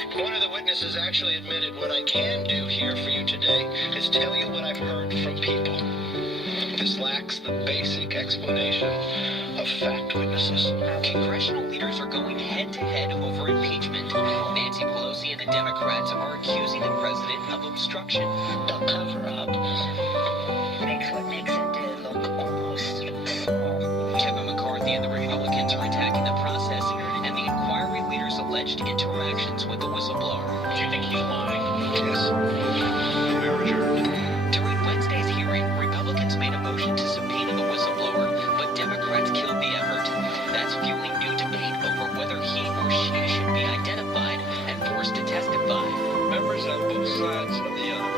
One of the witnesses actually admitted, what I can do here for you today is tell you what I've heard from people. This lacks the basic explanation of fact witnesses. Congressional leaders are going head-to-head over impeachment. Nancy Pelosi and the Democrats are accusing the president of obstruction. The cover-up makes what Nixon did look almost small. Kevin McCarthy and the Republicans are attacking the process and the inquiry leader's alleged interactions with the whistleblower. Do you think he's lying? Yes. We are adjourned. During Wednesday's hearing, Republicans made a motion to subpoena the whistleblower, but Democrats killed the effort. That's fueling new debate over whether he or she should be identified and forced to testify. Members on both sides of the aisle,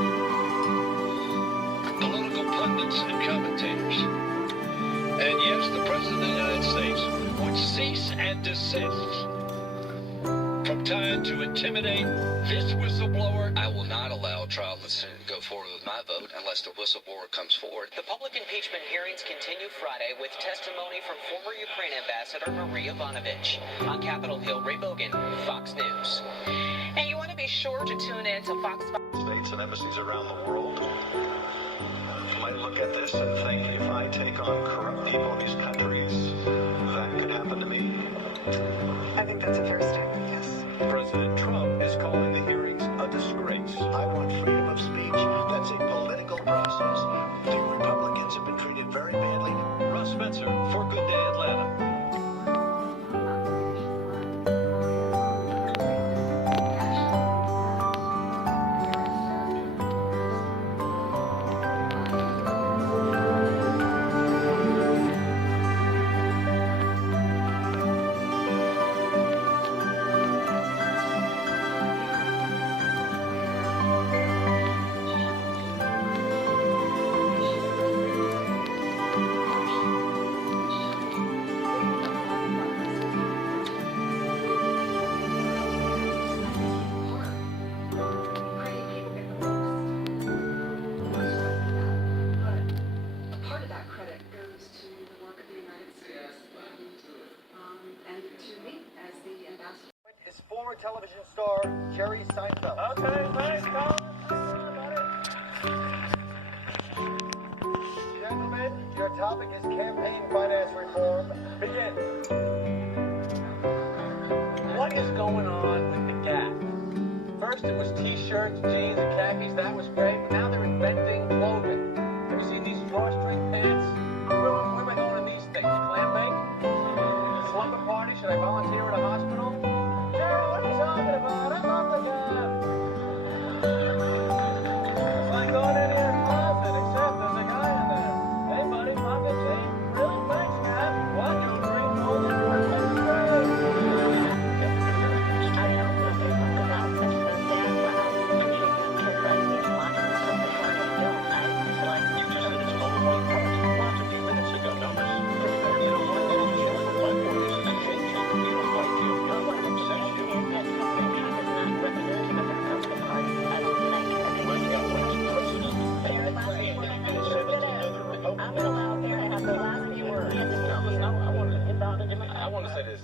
political pundits and commentators, and yes, the President of the United States would cease and desist from trying to intimidate this whistleblower. I will not allow a trial to go forward with my vote unless the whistleblower comes forward. The public impeachment hearings continue Friday with testimony from former Ukraine Ambassador Marie Yovanovitch. On Capitol Hill, Ray Bogan, Fox News. And you want to be sure to tune in to Fox. States and embassies around the world might look at this and think, if I take on corrupt people in these countries, that could happen to me. I think that's a fair statement, yes. President Trump is calling the hearings a disgrace. I want freedom of speech. That's a political process. The Republicans have been treated very badly. Russ Spencer for Good Day Atlanta. Is former television star Jerry Seinfeld. Okay, thanks, Gentlemen, your topic is campaign finance reform. Begin. What is going on with the Gap? First it was t-shirts, jeans, and khakis. That was great. But now they're inventing clothing. Have you seen these drawstring pants? Where am I going in these things? Clam bake? Slumber party? Should I volunteer at a hospital? Jerry, what are you talking about? I love the Gap. It's like going into your closet, except there's a guy in there. Hey, buddy, pocket change? Really? Thanks, Gap. What? You drink only your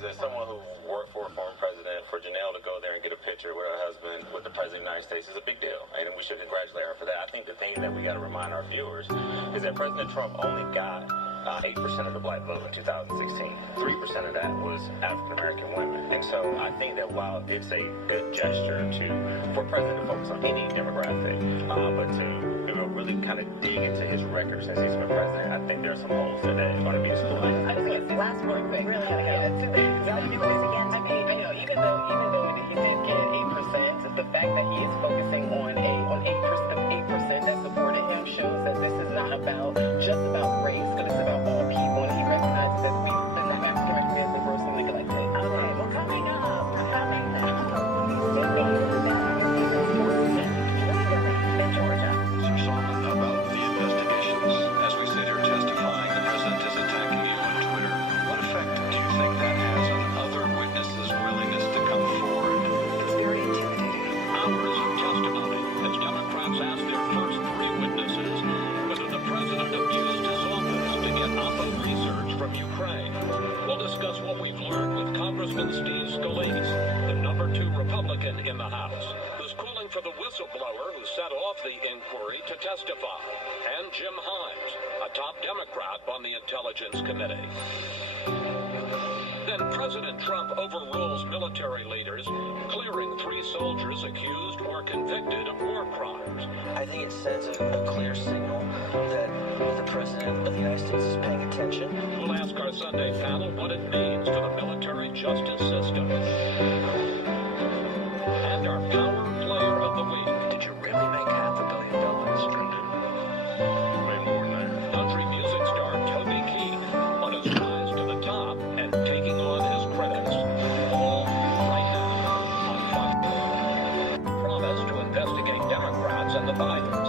As someone who worked for a former president, for Janelle to go there and get a picture with her husband, with the president of the United States, is a big deal, and we should congratulate her for that. I think the thing that we got to remind our viewers is that President Trump only got 8% of the black vote in 2016. 3% of that was African-American women. And so I think that while it's a good gesture for President to focus on any demographic, but to really kind of dig into his record since he's been president, I think there are some holes that are going to be explored. I think it's the last one thing. Really gotta go. I mean, I know, even though he did get 8%, the fact that he is focusing on 8% that supported him shows that this is not just about race, but it's about all people, and he recognizes that the African American is grossly neglected. Okay, well, coming up, we see in Georgia. About the investigations, as we sit here testifying, the president is attacking you on Twitter. What effect do you think that has on other witnesses' willingness to come forward? It's very intimidating. Hours of testimony has in the House, who's calling for the whistleblower who set off the inquiry to testify, and Jim Himes, a top Democrat on the Intelligence Committee. Then President Trump overrules military leaders, clearing 3 soldiers accused or convicted of war crimes. I think it sends a clear signal that the President of the United States is paying attention. We'll ask our Sunday panel what it means to the military justice system. And our power player of the week. Did you really make $500 million? Way more than that. Country music star Toby Keith on his rise to the top and taking on his critics. All right now on Fox. Promise to investigate Democrats and the Bidens.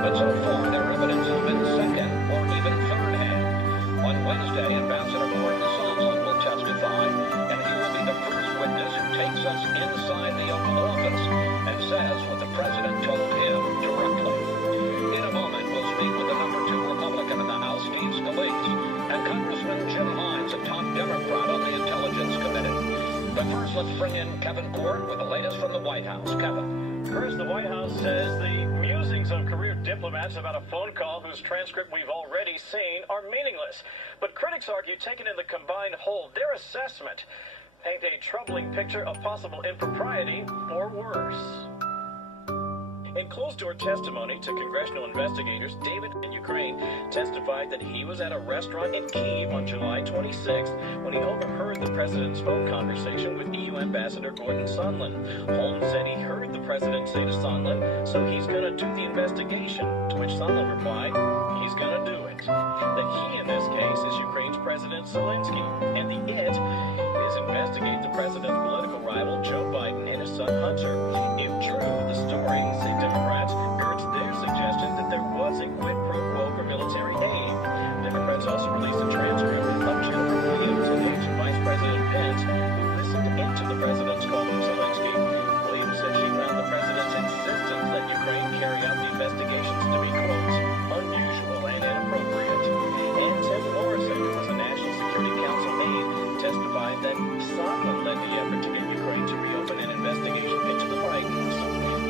But so far, their evidence has been second or even third-hand. On Wednesday, Ambassador Gordon Sondland will testify, and he will be the first witness who takes us inside the Oval Office and says what the president told him directly. In a moment, we'll speak with the number 2 Republican in the House, Steve Scalise, and Congressman Jim Himes, a top Democrat on the Intelligence Committee. But first, let's bring in Kevin Gord with the latest from the White House. Kevin. First, the White House says the musings of career diplomats about a phone call whose transcript we've already seen are meaningless. But critics argue, taken in the combined whole, their assessment paint a troubling picture of possible impropriety or worse. In closed-door testimony to congressional investigators, David in Ukraine testified that he was at a restaurant in Kyiv on July 26th when he overheard the president's phone conversation with EU Ambassador Gordon Sondland. Holmes said he heard the president say to Sondland, "So he's going to do the investigation," to which Sondland replied, "He's going to do it." The he in this case is Ukraine's President Zelensky, and the it is investigate the president's political rival Joe Biden and his son Hunter. If true, the story, say Democrats, urge their suggestion that there was a quid pro quo for military aid. Democrats also released a transcript of Jennifer Williams, an aide to Vice President Pence, who listened into the president's call to Zelensky. Williams said she found the president's insistence that Ukraine carry out the investigations to be, quote, unusual and inappropriate. And Tim Morrison, who was a National Security Council aide, testified that Sondland led the effort to get Ukraine to reopen an investigation into the Bidens.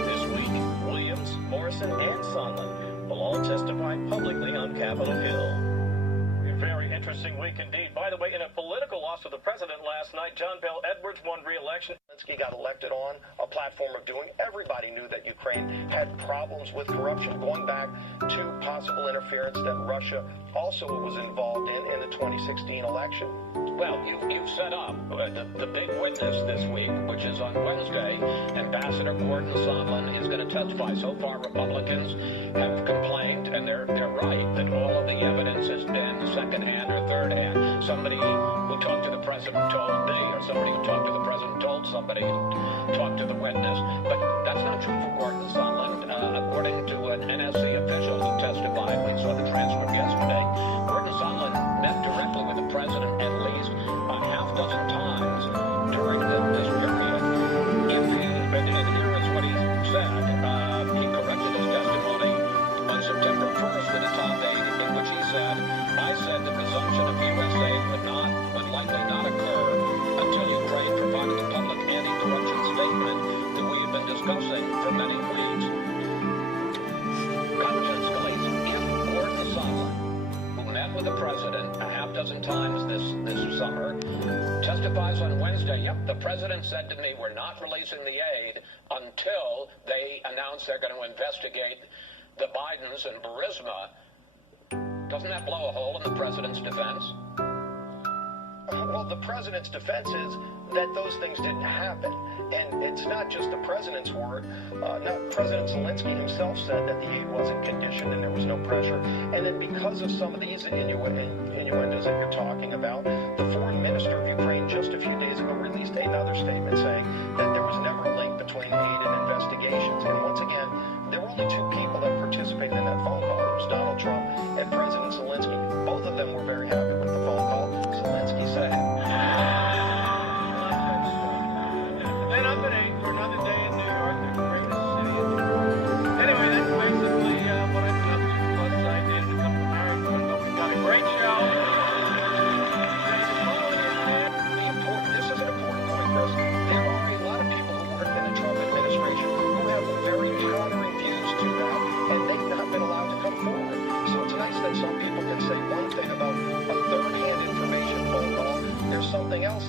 This week, Williams, Morrison, and Sondland will all testify publicly on Capitol Hill. A very interesting week indeed. By the way, in a political loss for the president last night, John Bel Edwards won re-election. Zelensky got elected on a platform of doing. Everybody knew that Ukraine had problems with corruption, going back to possible interference that Russia also was involved in the 2016 election. Well, you've set up the big witness this week, which is on Wednesday. Ambassador Gordon Sondland is going to testify. So far, Republicans have complained, and they're right, that all of the evidence has been second-hand or third-hand. Somebody who talked to the president told me, or somebody who talked to the president told somebody who talked to the witness. But that's not true for Gordon Sondland. According to an NSC official who testified, we saw the transcript yesterday, Gordon Sondland met directly with the president at least a half dozen times during this period. And here is what he said. He corrected his testimony on September 1st with a top aide, in which he said, "I said the resumption of U.S. aid would likely not occur until Ukraine provided the public anti-corruption statement that we have been discussing for many weeks." Congressman Scalise, if Gordon Sondland, who met with the president a half dozen times this summer, testifies on Wednesday, "Yep, the president said to me, we're not releasing the aid until they announce they're going to investigate the Bidens and Burisma," doesn't that blow a hole in the president's defense? Well, the president's defense is that those things didn't happen. And it's not just the president's word. President Zelensky himself said that the aid wasn't conditioned and there was no pressure. And then because of some of these innuendos that you're talking about, the foreign minister of Ukraine just a few days ago released another statement saying that there was never a link between aid and investigations. And once again, there were only 2 people that participated in that phone call. It was Donald Trump and President Zelensky. Both of them were very happy with the phone call. Zelensky said, Then up at 8 for another day in New York, the greatest city in the world. Anyway, that's basically what I've been up to. Plus, I did a couple of marathons, but we've got a great show. this is an important point, Chris. There are a lot of people who weren't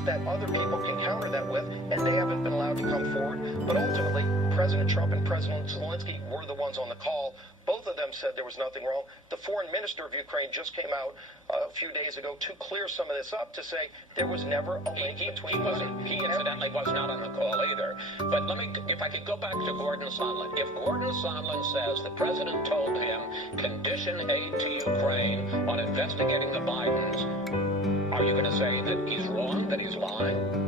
that other people can counter that with, and they haven't been allowed to come forward. But ultimately, President Trump and President Zelensky were the ones on the call. Both of them said there was nothing wrong. The foreign minister of Ukraine just came out a few days ago to clear some of this up, to say there was never a link between He incidentally was not on the call either. But if I could go back to Gordon Sondland. If Gordon Sondland says the president told him condition aid to Ukraine on investigating the Bidens, are you going to say that he's wrong, that he's lying?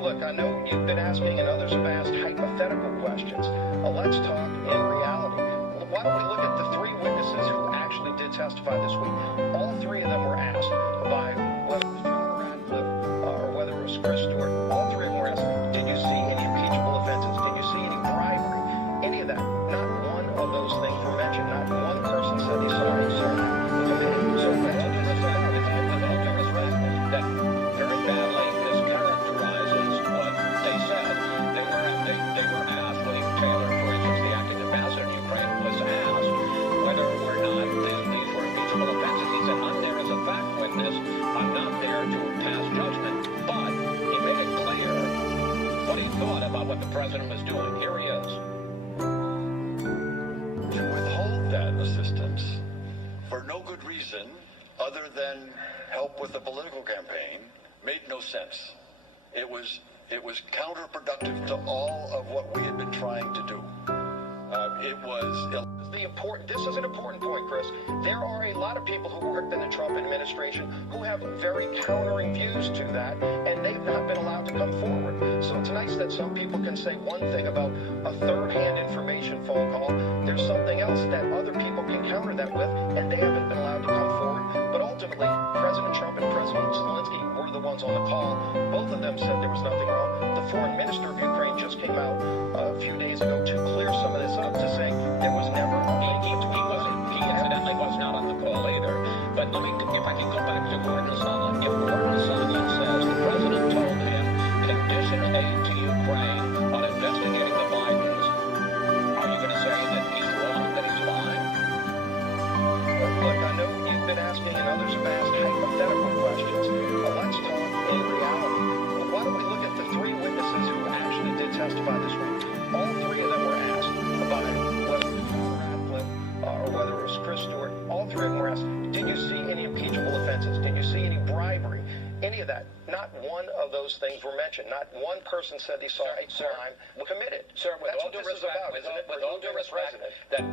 Look, I know you've been asking and others have asked hypothetical questions. Let's talk in reality. Why don't we look at the three witnesses who actually did testify this week? All three of them were asked by whether it was John Radcliffe or whether it was Chris Stewart. All three of them were asked, did you see any impeachable offenses? Did you see any bribery? Any of that? Not one of those things were mentioned. Not one person said he saw it. So that very badly mischaracterizes what they said. They were asked, William Taylor, for instance, the acting ambassador in Ukraine, was asked whether or not these were impeachable offenses. He said, I'm there as a fact witness. I'm not there to pass judgment. But he made it clear what he thought about what the president was doing. Here he is. To withhold that assistance for no good reason other than help with the political campaign made no sense. It was counterproductive to all of what we had been trying to do. This is an important point, Chris. There are a lot of people who worked in the Trump administration who have very countering views to that, and they've not been allowed to come forward. So it's nice that some people can say one thing about a third-hand information phone call. There's something else that other people can counter that with, and they haven't been allowed to come forward. But ultimately, President Trump and President Zelensky were the ones on the call. Both of them said there was nothing wrong. The foreign minister of Ukraine just came out a few days ago to clear some of this up, to say there was never a link. He incidentally was not on the call either. But if I could go back to Gordon Sondland. If Gordon Sondland says the president told him condition aid to Ukraine on investigating the Bidens, are you going to say that he's wrong, that he's lying? Look, I know you've been asking and others have asked hypothetical questions. Let's talk in reality. Why don't we look at the three witnesses who actually did testify this week? All three of them were asked by whether it was John Radcliffe or whether it was Chris Stewart. All three of them were asked, did you see any impeachable offenses? Did you see any bribery? Any of that? Not one of those things were mentioned. Not one person said he saw a crime committed. Sir, with all due respect, that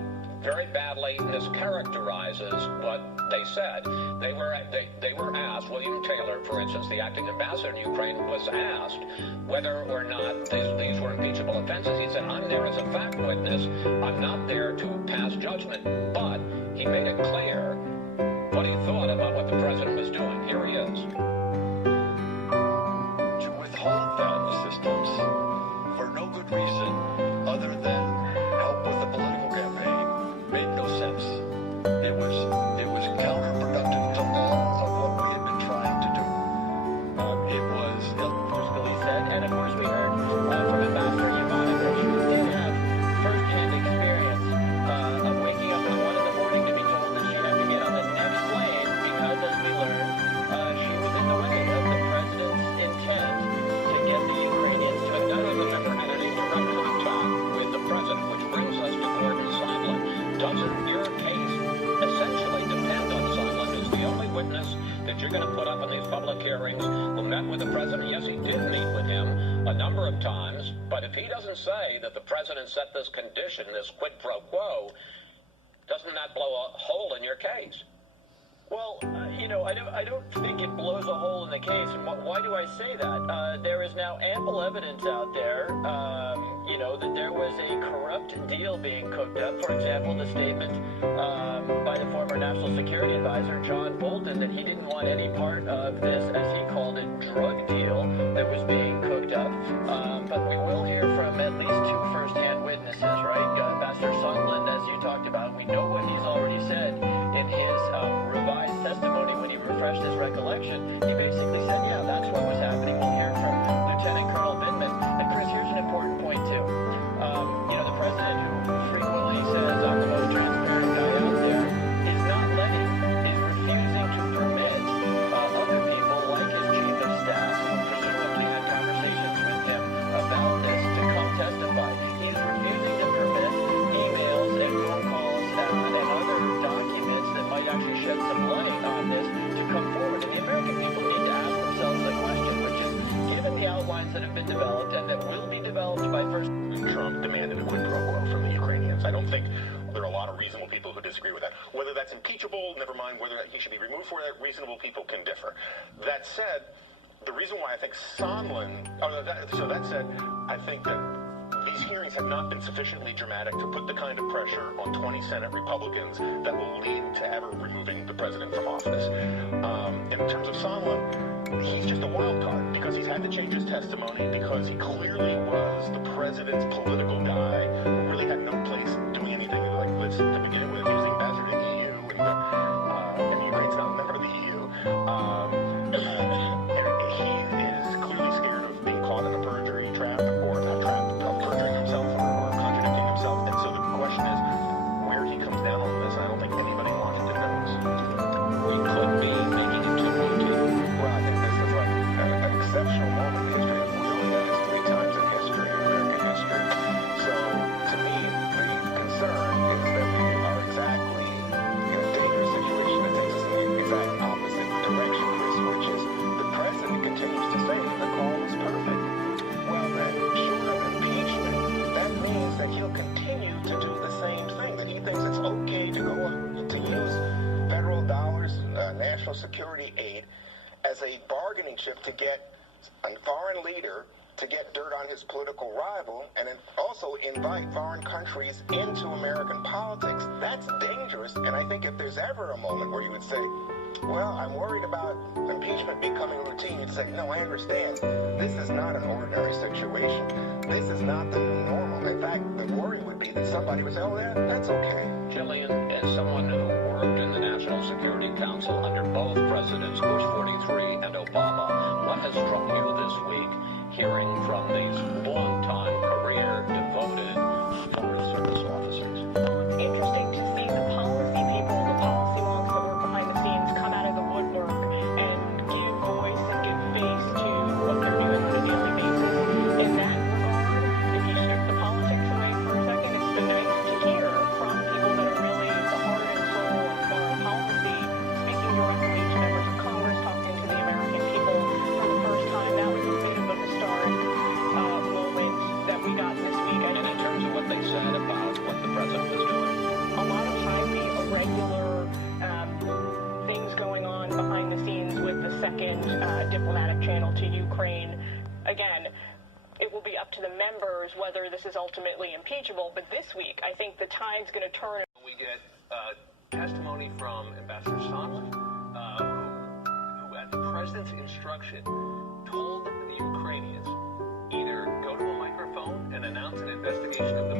very badly mischaracterizes what they said. They were asked, William Taylor, for instance, the acting ambassador in Ukraine, was asked whether or not these were impeachable offenses. He said, I'm there as a fact witness. I'm not there to pass judgment. But he made it clear what he thought about what the president was doing. Here he is. To withhold that assistance for no good reason other than help with the political campaign made no sense. It was counterproductive to all of what we had been trying to do. And of course we heard from Ambassador Yvonne that she did have first-hand experience of waking up at 1 in the morning to be told that she had to get on the next plane because, as we learned, she was in the way of the president's intent to get the Ukrainians to None of them ever had any direct contact with the president, which brings us to Gordon Sondland. Doesn't your case essentially depend on Sondland, who's the only witness that you're going to put up in these public hearings who met with the president? Yes, he did meet with him a number of times, but if he doesn't say that the president set this condition, this quid pro quo, doesn't that blow a hole in your case? Well, I don't think it blows a hole in the case. And why do I say that? There is now ample evidence out there, that there was a corrupt deal being cooked up. For example, the statement by the former National Security Advisor, John Bolton, that he didn't want any part of this, as he called it, drug deal that was being cooked up. But we will hear from at least two first-hand witnesses, right? Ambassador Sondland, as you talked about, we know what he's already said in his revised testimony when he refreshed his recollection. He basically said, yeah, that's what was happening. We'll hear from Lieutenant Colonel Vindman. And Chris, here's an important point, too. The president, who frequently says, I'm the most transparent guy out there, is refusing to permit other people like his chief of staff that. Whether that's impeachable, never mind whether he should be removed for that, reasonable people can differ. That said, the reason why I think that said, I think that these hearings have not been sufficiently dramatic to put the kind of pressure on 20 Senate Republicans that will lead to ever removing the president from office. In terms of Sondland, he's just a wild card because he's had to change his testimony because he clearly was the president's political guy who really had no place doing anything like this to begin with. He was the ambassador to the EU, and Ukraine's not a member of the EU. He is clearly scared of being caught in a perjury trap or a trap of perjuring himself or contradicting himself. And so the question is where he comes down on this. I don't think anybody in Washington knows. We could be making it too late. Well, I think this is like an exceptional moment in history. We only done this 3 times in history, in American history. So, to me, the concern is that we are exactly in a dangerous situation that takes us in the exact opposite direction, Chris, which is the president continues to say the call is perfect. Well, then, short of impeachment, that means that he'll continue to do the same thing, that he thinks it's okay to go to use federal dollars, national security aid, as a bargaining chip to get a foreign leader to get dirt on his political rival and then also invite foreign countries into American politics. That's dangerous, and I think if there's ever a moment where you would say, well, I'm worried about impeachment becoming routine, you'd say, no, I understand. This is not an ordinary situation. This is not the new normal. In fact, the worry would be that somebody would say, oh, that's okay. Jillian, as someone who worked in the National Security Council under both Presidents Bush 43 and Obama, what has struck you this week hearing from these long-time career devoted Foreign Service officers? It's interesting to see the policy people, the policy wonks that work behind the scenes come out of the woodwork and give voice and give face to what they're doing on a daily basis. In that regard, if you strip the politics away for a second, it's been nice to hear from people that are really the heart and soul of foreign policy, speaking directly to members of Congress, talking to the American people for the first time. That was a bit of a historic moment that we got this week. And in terms of what they said about what the president was doing? A lot of highly irregular things going on behind the scenes with the second diplomatic channel to Ukraine. Again, it will be up to the members whether this is ultimately impeachable, but this week I think the tide's going to turn. We get testimony from Ambassador Sondland, who at the president's instruction told the Ukrainians either go to a microphone and announce an investigation of the